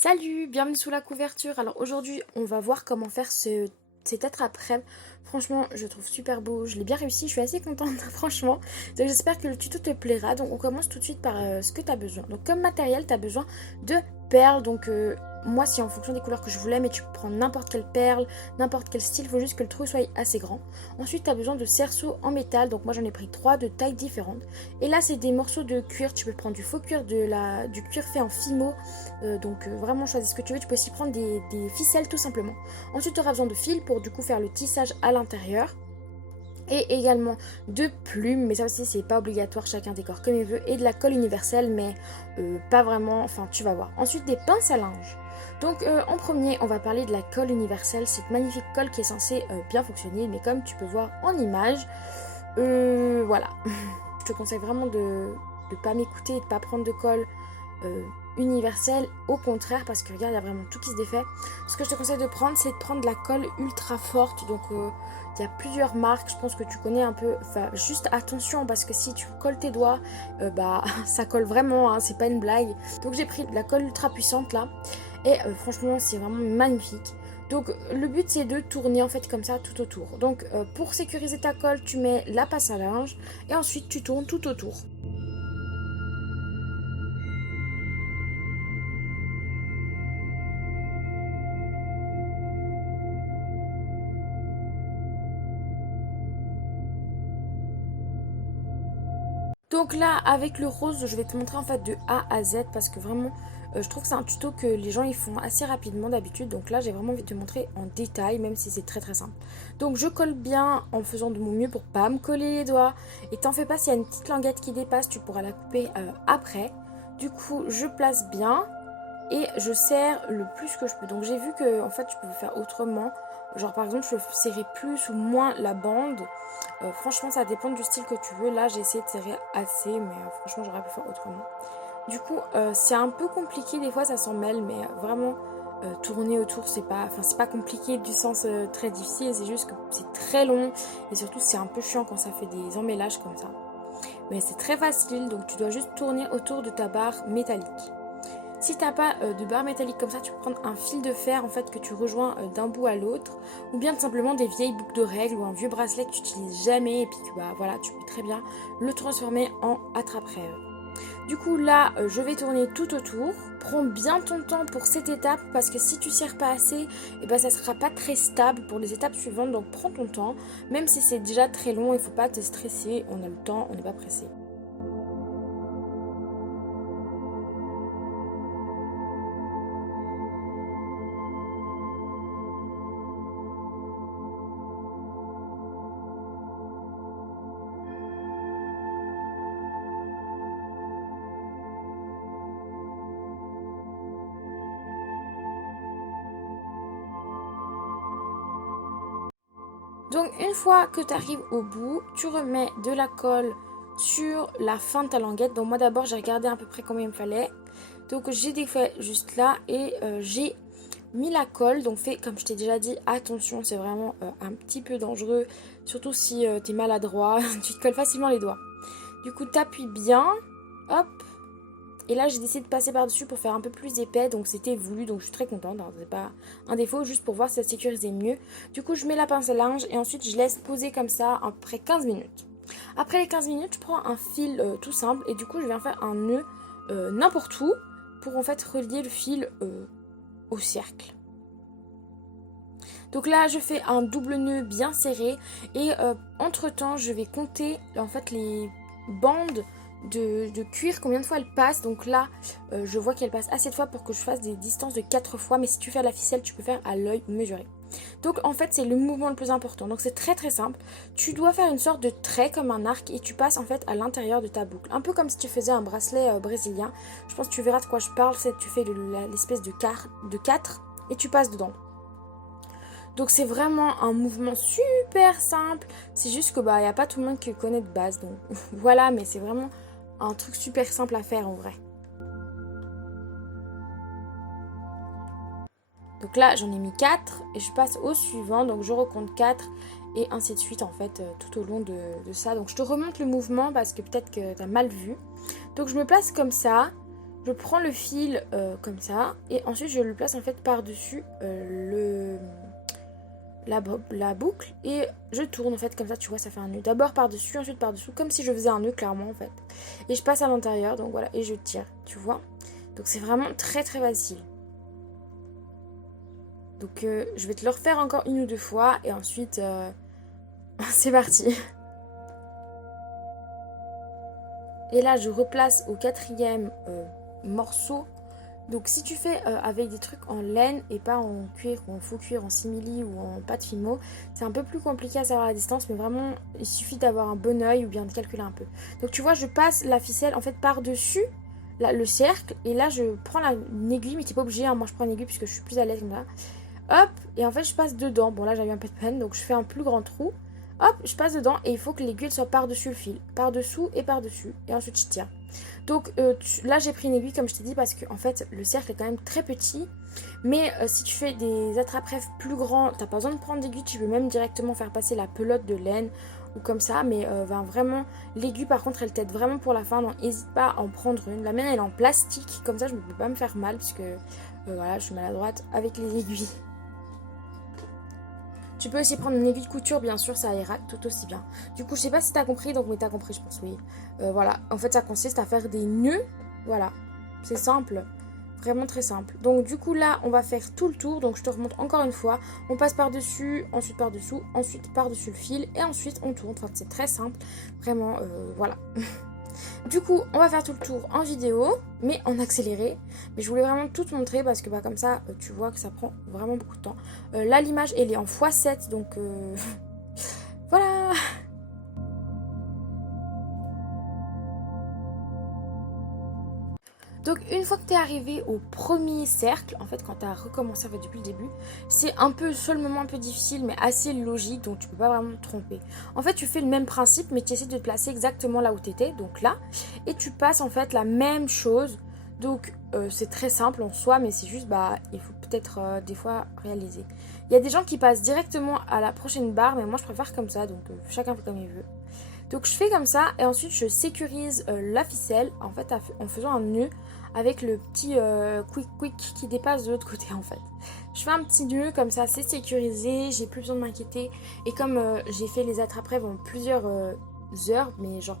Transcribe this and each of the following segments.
Salut, bienvenue sous la couverture. Alors aujourd'hui, on va voir comment faire cet attrape-crème. Franchement, je le trouve super beau. Je l'ai bien réussi, je suis assez contente, franchement. Donc j'espère que le tuto te plaira. Donc on commence tout de suite par ce que tu as besoin. Donc comme matériel, tu as besoin de perles. Donc moi, c'est en fonction des couleurs que je voulais, mais tu peux prendre n'importe quelle perle, n'importe quel style. Il faut juste que le trou soit assez grand. Ensuite, tu as besoin de cerceaux en métal. Donc moi, j'en ai pris 3 de tailles différentes. Et là, c'est des morceaux de cuir. Tu peux prendre du faux cuir, du cuir fait en fimo. Vraiment choisis ce que tu veux. Tu peux aussi prendre des ficelles tout simplement. Ensuite tu auras besoin de fils pour du coup faire le tissage à l'intérieur. Et également de plumes, mais ça aussi c'est pas obligatoire, chacun décore comme il veut. Et de la colle universelle, mais pas vraiment, enfin tu vas voir. Ensuite des pinces à linge. Donc en premier on va parler de la colle universelle, cette magnifique colle qui est censée bien fonctionner. Mais comme tu peux voir en image, voilà. Je te conseille vraiment de ne pas m'écouter et de pas prendre de colle universelle, au contraire, parce que regarde, il y a vraiment tout qui se défait. Ce que je te conseille de prendre, c'est de prendre de la colle ultra forte. Donc il y a plusieurs marques, je pense que tu connais un peu. Enfin, juste attention, parce que si tu colles tes doigts, bah ça colle vraiment, hein, c'est pas une blague. Donc j'ai pris de la colle ultra puissante là, et franchement c'est vraiment magnifique. Donc le but c'est de tourner en fait comme ça tout autour. Donc pour sécuriser ta colle, tu mets la passe à linge et ensuite tu tournes tout autour. Donc là, avec le rose, je vais te montrer en fait de A à Z parce que vraiment, je trouve que c'est un tuto que les gens ils font assez rapidement d'habitude. Donc là, j'ai vraiment envie de te montrer en détail, même si c'est très très simple. Donc je colle bien en faisant de mon mieux pour pas me coller les doigts. Et t'en fais pas, s'il y a une petite languette qui dépasse, tu pourras la couper après. Du coup, je place bien et je serre le plus que je peux. Donc j'ai vu que en fait, tu peux faire autrement. Genre par exemple, je serrais plus ou moins la bande. Franchement, ça dépend du style que tu veux. Là, j'ai essayé de serrer assez, mais franchement, j'aurais pu faire autrement. Du coup, c'est un peu compliqué. Des fois, ça s'en mêle, mais vraiment, tourner autour, c'est pas compliqué du sens très difficile. C'est juste que c'est très long et surtout, c'est un peu chiant quand ça fait des emmêlages comme ça. Mais c'est très facile, donc tu dois juste tourner autour de ta barre métallique. Si t'as pas de barre métallique comme ça, tu peux prendre un fil de fer en fait que tu rejoins d'un bout à l'autre, ou bien tout simplement des vieilles boucles de règles ou un vieux bracelet que tu utilises jamais et puis que bah voilà, tu peux très bien le transformer en attrape-rêve. Du coup là, je vais tourner tout autour. Prends bien ton temps pour cette étape parce que si tu serres pas assez, et ben ça sera pas très stable pour les étapes suivantes. Donc prends ton temps, même si c'est déjà très long, il faut pas te stresser. On a le temps, on n'est pas pressé. Donc une fois que tu arrives au bout, tu remets de la colle sur la fin de ta languette. Donc moi d'abord j'ai regardé à peu près combien il me fallait. Donc j'ai défait juste là et j'ai mis la colle. Donc fais comme je t'ai déjà dit, attention, c'est vraiment un petit peu dangereux. Surtout si tu es maladroit, tu te colles facilement les doigts. Du coup t'appuies bien, hop. Et là j'ai décidé de passer par-dessus pour faire un peu plus épais, donc c'était voulu, donc je suis très contente, hein. C'est pas un défaut, juste pour voir si ça sécurisait mieux. Du coup je mets la pince à linge et ensuite je laisse poser comme ça à peu près 15 minutes. Après les 15 minutes, je prends un fil tout simple et du coup je viens faire un nœud n'importe où pour en fait relier le fil au cercle. Donc là je fais un double nœud bien serré et entre temps je vais compter en fait les bandes de cuir, combien de fois elles passent. Donc là je vois qu'elles passent assez de fois pour que je fasse des distances de 4 fois, mais si tu fais la ficelle tu peux faire à l'œil mesuré. Donc en fait c'est le mouvement le plus important, donc c'est très très simple. Tu dois faire une sorte de trait comme un arc et tu passes en fait à l'intérieur de ta boucle, un peu comme si tu faisais un bracelet brésilien. Je pense que tu verras de quoi je parle, c'est que tu fais l'espèce de 4 et tu passes dedans. Donc c'est vraiment un mouvement super simple. C'est juste que bah y a pas tout le monde qui le connaît de base. Donc voilà, mais c'est vraiment un truc super simple à faire en vrai. Donc là j'en ai mis 4 et je passe au suivant. Donc je recompte 4 et ainsi de suite en fait tout au long de ça. Donc je te remonte le mouvement parce que peut-être que tu as mal vu. Donc je me place comme ça. je prends le fil comme ça et ensuite je le place en fait par-dessus la boucle et je tourne en fait comme ça, tu vois, ça fait un nœud. D'abord par-dessus, ensuite par-dessous, comme si je faisais un nœud clairement en fait. Et je passe à l'intérieur, donc voilà, et je tire, tu vois. Donc c'est vraiment très très facile. Donc je vais te le refaire encore une ou deux fois et ensuite c'est parti. Et là je replace au quatrième morceau. Donc si tu fais avec des trucs en laine et pas en cuir ou en faux cuir, en simili ou en pâte fimo, c'est un peu plus compliqué à savoir la distance, mais vraiment il suffit d'avoir un bon oeil ou bien de calculer un peu. Donc tu vois, je passe la ficelle en fait par-dessus le cercle et là je prends une aiguille, mais t'es pas obligé, hein, moi je prends une aiguille puisque je suis plus à l'aise comme ça. Hop, et en fait je passe dedans. Bon là j'avais un peu de peine, donc je fais un plus grand trou. Hop, je passe dedans et il faut que l'aiguille soit par-dessus le fil, par-dessous et par-dessus. Et ensuite je tire. Donc là j'ai pris une aiguille comme je t'ai dit parce que en fait le cercle est quand même très petit. Mais si tu fais des attrape-rêves plus grands, t'as pas besoin de prendre d'aiguille, tu peux même directement faire passer la pelote de laine ou comme ça. Mais ben, vraiment, l'aiguille par contre elle t'aide vraiment pour la fin, donc n'hésite pas à en prendre une. La mienne elle est en plastique, comme ça je ne peux pas me faire mal parce que voilà, je suis maladroite avec les aiguilles. Tu peux aussi prendre une aiguille de couture, bien sûr, ça ira tout aussi bien. Du coup, je sais pas si t'as compris, donc mais t'as compris, je pense, oui. Voilà, en fait, ça consiste à faire des nœuds. Voilà, c'est simple, vraiment très simple. Donc, du coup, là, on va faire tout le tour. Donc, je te remonte encore une fois. On passe par-dessus, ensuite par-dessous, ensuite par-dessus le fil, et ensuite on tourne. Enfin, c'est très simple, vraiment, voilà. Du coup, on va faire tout le tour en vidéo, mais en accéléré. Mais je voulais vraiment tout te montrer parce que bah, comme ça, tu vois que ça prend vraiment beaucoup de temps. Là, l'image, elle est en x7, donc voilà. Donc une fois que tu es arrivé au premier cercle, en fait quand tu as recommencé en fait, depuis le début, c'est un peu sur le moment un peu difficile mais assez logique, donc tu peux pas vraiment te tromper. En fait tu fais le même principe mais tu essaies de te placer exactement là où tu étais, donc là, et tu passes en fait la même chose. Donc c'est très simple en soi mais c'est juste bah il faut peut-être des fois réaliser. Il y a des gens qui passent directement à la prochaine barre mais moi je préfère comme ça, donc chacun fait comme il veut. Donc je fais comme ça et ensuite je sécurise la ficelle en fait en faisant un nœud avec le petit quick qui dépasse de l'autre côté en fait. Je fais un petit nœud comme ça, c'est sécurisé, j'ai plus besoin de m'inquiéter. Et comme j'ai fait les attrape-rêves en plusieurs heures, mais genre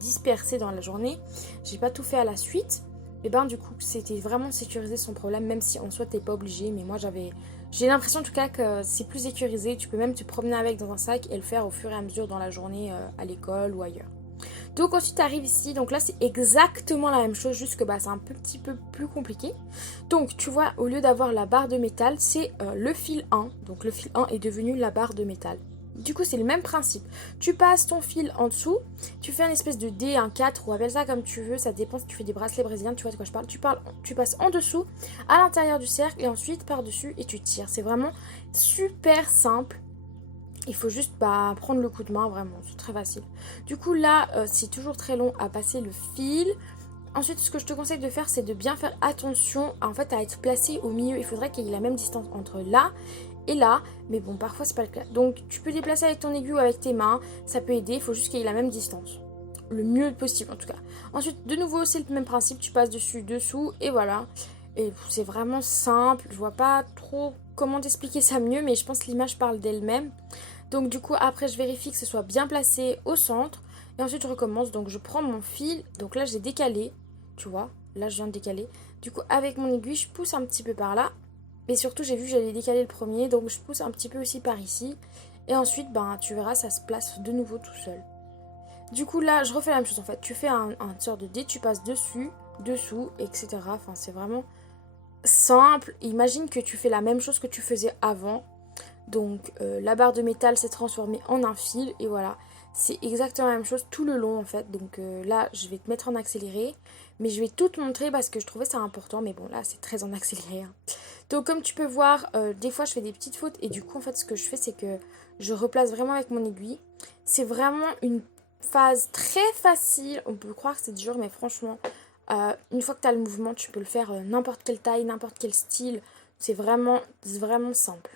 dispersées dans la journée, j'ai pas tout fait à la suite. Et ben du coup c'était vraiment sécurisé sans problème, même si en soi t'es pas obligé, mais moi j'ai l'impression en tout cas que c'est plus sécurisé, tu peux même te promener avec dans un sac et le faire au fur et à mesure dans la journée à l'école ou ailleurs. Donc ensuite tu arrives ici, donc là c'est exactement la même chose, juste que bah, c'est un petit peu plus compliqué. Donc tu vois, au lieu d'avoir la barre de métal, c'est le fil 1, donc le fil 1 est devenu la barre de métal. Du coup c'est le même principe, tu passes ton fil en dessous, tu fais un espèce de D, un 4 ou appelle ça comme tu veux, ça dépend si tu fais des bracelets brésiliens, tu vois de quoi je parle. Tu passes en dessous, à l'intérieur du cercle et ensuite par dessus et tu tires. C'est vraiment super simple. Il faut juste bah, prendre le coup de main, vraiment, c'est très facile. Du coup là, c'est toujours très long à passer le fil. Ensuite, ce que je te conseille de faire, c'est de bien faire attention en fait, à être placé au milieu. Il faudrait qu'il y ait la même distance entre là et là. Mais bon, parfois, c'est pas le cas. Donc, tu peux déplacer avec ton aiguille ou avec tes mains. Ça peut aider, il faut juste qu'il y ait la même distance. Le mieux possible, en tout cas. Ensuite, de nouveau, c'est le même principe. Tu passes dessus, dessous, et voilà. Et c'est vraiment simple. Je vois pas trop comment t'expliquer ça mieux, mais je pense que l'image parle d'elle-même. Donc du coup après je vérifie que ce soit bien placé au centre et ensuite je recommence. Donc je prends mon fil, donc là j'ai décalé, tu vois, là je viens de décaler. Du coup avec mon aiguille je pousse un petit peu par là et surtout j'ai vu que j'allais décaler le premier, donc je pousse un petit peu aussi par ici et ensuite ben tu verras ça se place de nouveau tout seul. Du coup là je refais la même chose en fait, tu fais un sort de dé, tu passes dessus, dessous, etc. Enfin c'est vraiment simple. Imagine que tu fais la même chose que tu faisais avant. Donc la barre de métal s'est transformée en un fil et voilà. C'est exactement la même chose tout le long en fait. Donc là je vais te mettre en accéléré. Mais je vais tout te montrer parce que je trouvais ça important. Mais bon là c'est très en accéléré, hein. Donc comme tu peux voir, des fois je fais des petites fautes. Et du coup en fait ce que je fais c'est que je replace vraiment avec mon aiguille. C'est vraiment une phase très facile. On peut croire que c'est dur mais franchement, une fois que tu as le mouvement tu peux le faire n'importe quelle taille, n'importe quel style. C'est vraiment simple.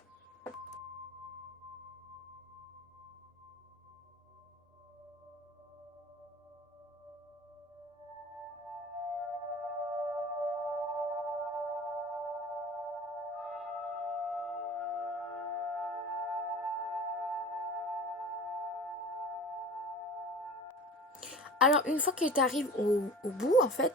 Alors une fois que tu arrives au bout, en fait,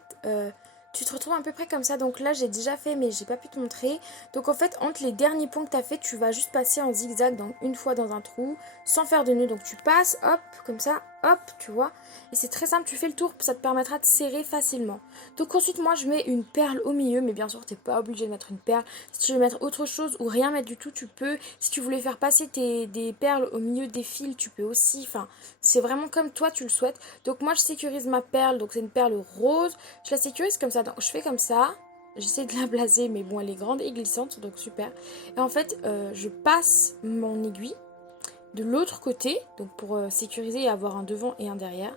tu te retrouves à peu près comme ça. Donc là, j'ai déjà fait, mais j'ai pas pu te montrer. Donc en fait, entre les derniers points que tu as fait, tu vas juste passer en zigzag, donc une fois dans un trou, sans faire de nœud. Donc tu passes, hop, comme ça, hop, tu vois. Et c'est très simple, tu fais le tour, ça te permettra de serrer facilement. Donc ensuite, moi, je mets une perle au milieu, mais bien sûr, t'es pas obligé de mettre une perle. Si tu veux mettre autre chose ou rien mettre du tout, tu peux. Si tu voulais faire passer des perles au milieu des fils, tu peux aussi. Enfin, c'est vraiment comme toi, tu le souhaites. Donc moi, je sécurise ma perle, donc c'est une perle rose. Je la sécurise comme ça, donc je fais comme ça. J'essaie de la placer, mais bon, elle est grande et glissante, donc super. Et en fait, je passe mon aiguille de l'autre côté, donc pour sécuriser et avoir un devant et un derrière.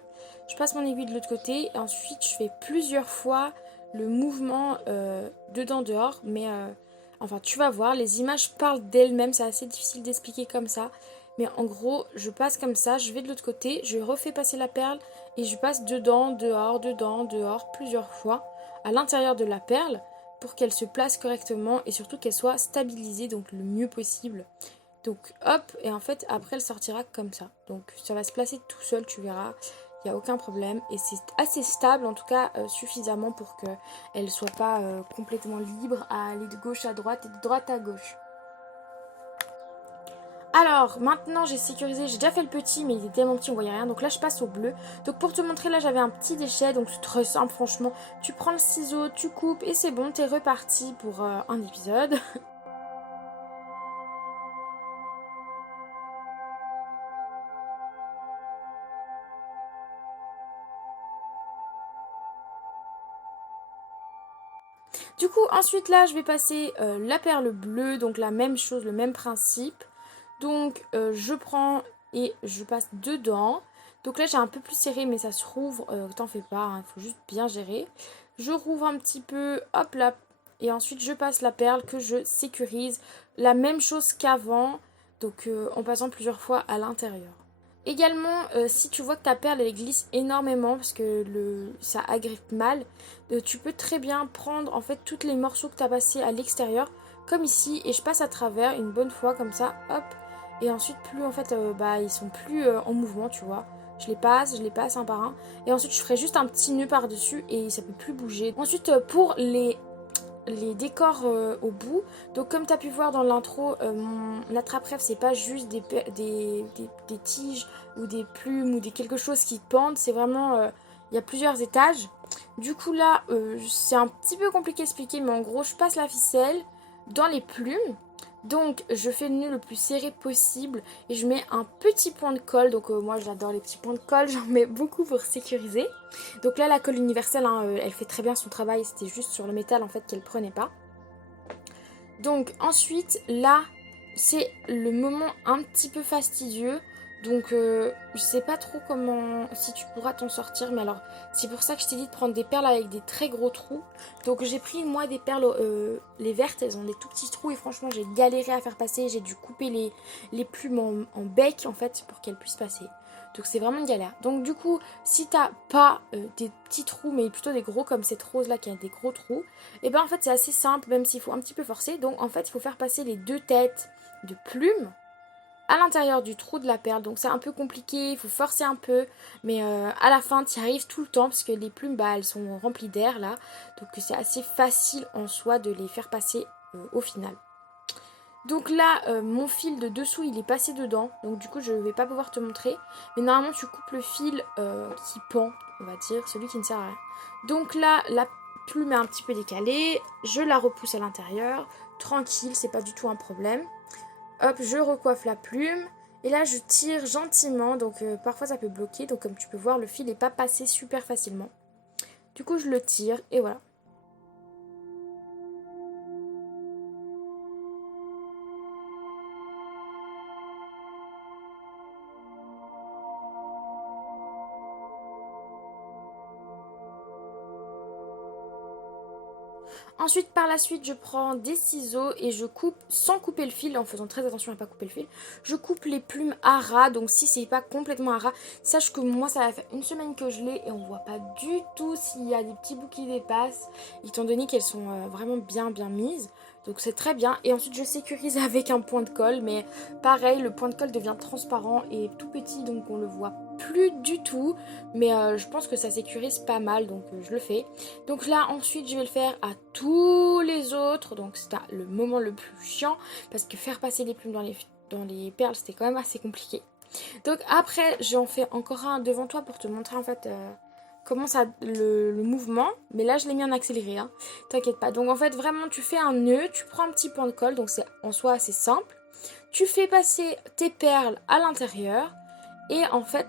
Je passe mon aiguille de l'autre côté et ensuite je fais plusieurs fois le mouvement dedans-dehors, mais enfin tu vas voir, les images parlent d'elles-mêmes, c'est assez difficile d'expliquer comme ça. Mais en gros, je passe comme ça, je vais de l'autre côté, je refais passer la perle et je passe dedans, dehors, plusieurs fois à l'intérieur de la perle pour qu'elle se place correctement et surtout qu'elle soit stabilisée donc le mieux possible. Donc hop, et en fait après elle sortira comme ça. Donc ça va se placer tout seul, tu verras, il n'y a aucun problème. Et c'est assez stable, en tout cas suffisamment pour qu'elle ne soit pas complètement libre à aller de gauche à droite et de droite à gauche. Alors maintenant j'ai sécurisé, j'ai déjà fait le petit mais il était tellement petit on voyait rien, donc là je passe au bleu. Donc pour te montrer là j'avais un petit déchet, donc c'est très simple franchement. Tu prends le ciseau, tu coupes et c'est bon, t'es reparti pour un épisode. Du coup, ensuite là, je vais passer la perle bleue, donc la même chose, le même principe. Donc, je prends et je passe dedans. Donc là, j'ai un peu plus serré, mais ça se rouvre, t'en fais pas, il faut juste bien gérer. Je rouvre un petit peu, hop là, et ensuite je passe la perle que je sécurise. La même chose qu'avant, donc en passant plusieurs fois à l'intérieur. Également, si tu vois que ta perle elle glisse énormément parce que ça agrippe mal, tu peux très bien prendre en fait tous les morceaux que tu as passés à l'extérieur, comme ici, et je passe à travers une bonne fois comme ça, hop, et ensuite plus en fait, ils sont plus en mouvement, tu vois. Je les passe un par un, et ensuite je ferai juste un petit nœud par-dessus et ça peut plus bouger. Ensuite, pour les décors au bout. Donc comme tu as pu voir dans l'intro, mon attrape-rêve c'est pas juste des tiges ou des plumes ou quelque chose qui pendent, c'est vraiment il y a plusieurs étages. Du coup là c'est un petit peu compliqué à expliquer mais en gros je passe la ficelle dans les plumes. Donc je fais le nœud le plus serré possible et je mets un petit point de colle. Donc moi j'adore les petits points de colle, j'en mets beaucoup pour sécuriser. Donc là la colle universelle, hein, elle fait très bien son travail, c'était juste sur le métal en fait qu'elle prenait pas. Donc ensuite là c'est le moment un petit peu fastidieux. Donc je sais pas trop comment, si tu pourras t'en sortir, mais alors c'est pour ça que je t'ai dit de prendre des perles avec des très gros trous. Donc j'ai pris moi des perles, les vertes, elles ont des tout petits trous et franchement j'ai galéré à faire passer, j'ai dû couper les plumes en bec en fait pour qu'elles puissent passer. Donc c'est vraiment une galère. Donc du coup, si t'as pas des petits trous, mais plutôt des gros comme cette rose là qui a des gros trous, et ben en fait c'est assez simple même s'il faut un petit peu forcer. Donc en fait il faut faire passer les deux têtes de plumes à l'intérieur du trou de la perle. Donc c'est un peu compliqué, il faut forcer un peu, mais à la fin tu y arrives tout le temps parce que les plumes elles sont remplies d'air là. Donc c'est assez facile en soi de les faire passer au final. Donc là, mon fil de dessous, il est passé dedans. Donc du coup, je ne vais pas pouvoir te montrer. Mais normalement, tu coupes le fil qui pend, on va dire, celui qui ne sert à rien. Donc là, la plume est un petit peu décalée. Je la repousse à l'intérieur. Tranquille, c'est pas du tout un problème. Hop, je recoiffe la plume. Et là, je tire gentiment. Donc parfois, ça peut bloquer. Donc comme tu peux voir, le fil n'est pas passé super facilement. Du coup, je le tire et voilà. Ensuite, par la suite, je prends des ciseaux et je coupe, sans couper le fil, en faisant très attention à ne pas couper le fil, je coupe les plumes à ras. Donc si c'est pas complètement à ras, sache que moi ça va faire une semaine que je l'ai et on voit pas du tout s'il y a des petits bouts qui dépassent, étant donné qu'elles sont vraiment bien mises. Donc c'est très bien. Et ensuite je sécurise avec un point de colle. Mais pareil, le point de colle devient transparent et tout petit. Donc on le voit plus du tout. Mais je pense que ça sécurise pas mal. Donc je le fais. Donc là ensuite je vais le faire à tous les autres. Donc c'est le moment le plus chiant. Parce que faire passer les plumes dans les perles c'était quand même assez compliqué. Donc après j'en fais encore un devant toi pour te montrer en fait... comment ça le mouvement, mais là je l'ai mis en accéléré, hein. T'inquiète pas. Donc en fait vraiment tu fais un nœud, tu prends un petit point de colle, donc c'est en soi assez simple. Tu fais passer tes perles à l'intérieur et en fait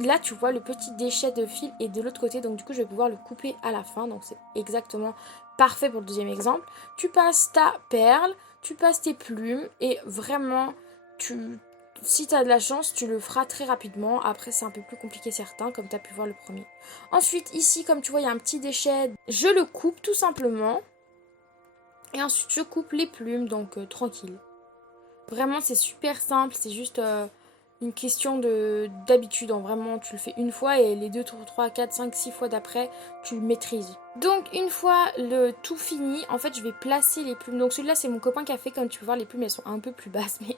là tu vois le petit déchet de fil est de l'autre côté, donc du coup je vais pouvoir le couper à la fin, donc c'est exactement parfait pour le deuxième exemple. Tu passes ta perle, tu passes tes plumes et vraiment si tu as de la chance, tu le feras très rapidement. Après, c'est un peu plus compliqué certains, comme tu as pu voir le premier. Ensuite, ici, comme tu vois, il y a un petit déchet. Je le coupe tout simplement. Et ensuite, je coupe les plumes, donc tranquille. Vraiment, c'est super simple. C'est juste une question d'habitude. Vraiment, tu le fais une fois et les 2, 3, 4, 5, 6 fois d'après, tu le maîtrises. Donc, une fois le tout fini, en fait, je vais placer les plumes. Donc, celui-là, c'est mon copain qui a fait. Comme tu peux voir, les plumes, elles sont un peu plus basses, mais...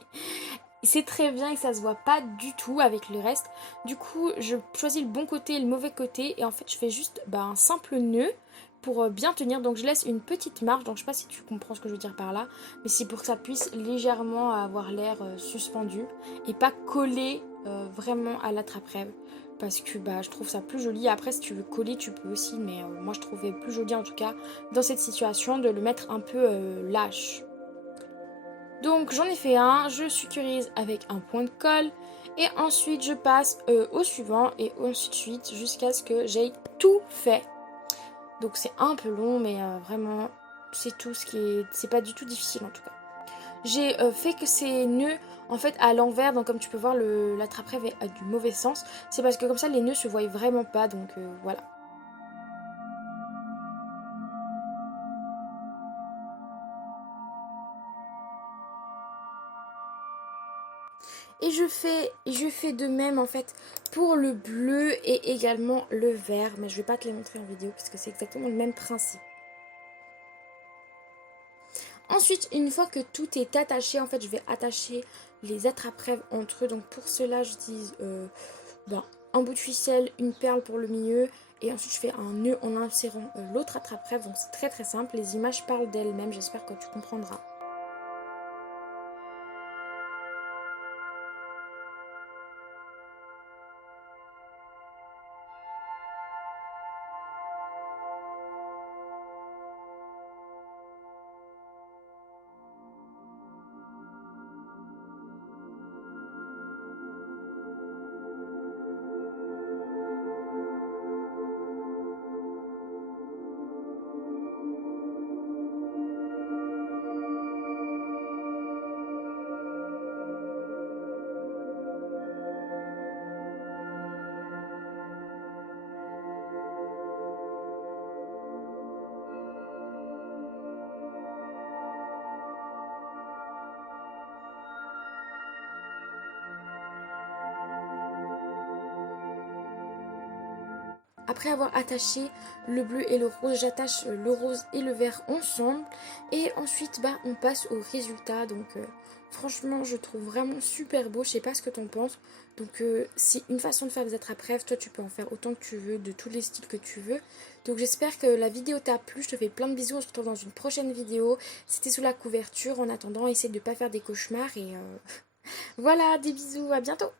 c'est très bien et ça se voit pas du tout avec le reste. Du coup, je choisis le bon côté et le mauvais côté. Et en fait, je fais juste un simple nœud pour bien tenir. Donc, je laisse une petite marge. Donc, je sais pas si tu comprends ce que je veux dire par là. Mais c'est pour que ça puisse légèrement avoir l'air suspendu. Et pas coller vraiment à l'attrape-rêve. Parce que je trouve ça plus joli. Après, si tu veux coller, tu peux aussi. Mais moi, je trouvais plus joli en tout cas dans cette situation de le mettre un peu lâche. Donc j'en ai fait un, je sécurise avec un point de colle et ensuite je passe au suivant et ainsi de suite jusqu'à ce que j'aie tout fait. Donc c'est un peu long mais vraiment c'est tout ce qui est... c'est pas du tout difficile en tout cas. J'ai fait que ces nœuds en fait à l'envers, donc comme tu peux voir l'attrape-rêve est du mauvais sens. C'est parce que comme ça les nœuds se voient vraiment pas, donc voilà. Et je fais de même en fait pour le bleu et également le vert. Mais je vais pas te les montrer en vidéo parce que c'est exactement le même principe. Ensuite, une fois que tout est attaché, en fait, je vais attacher les attrape-rêves entre eux. Donc pour cela, j'utilise un bout de ficelle, une perle pour le milieu. Et ensuite, je fais un nœud en insérant l'autre attrape-rêve. Donc c'est très très simple. Les images parlent d'elles-mêmes. J'espère que tu comprendras. Après avoir attaché le bleu et le rose, j'attache le rose et le vert ensemble. Et ensuite, on passe au résultat. Donc, franchement, je trouve vraiment super beau. Je sais pas ce que t'en penses. Donc, c'est une façon de faire des attrape-rêves. Toi, tu peux en faire autant que tu veux, de tous les styles que tu veux. Donc, j'espère que la vidéo t'a plu. Je te fais plein de bisous. On se retrouve dans une prochaine vidéo. C'était sous la couverture. En attendant, essaye de pas faire des cauchemars. Et voilà, des bisous. À bientôt.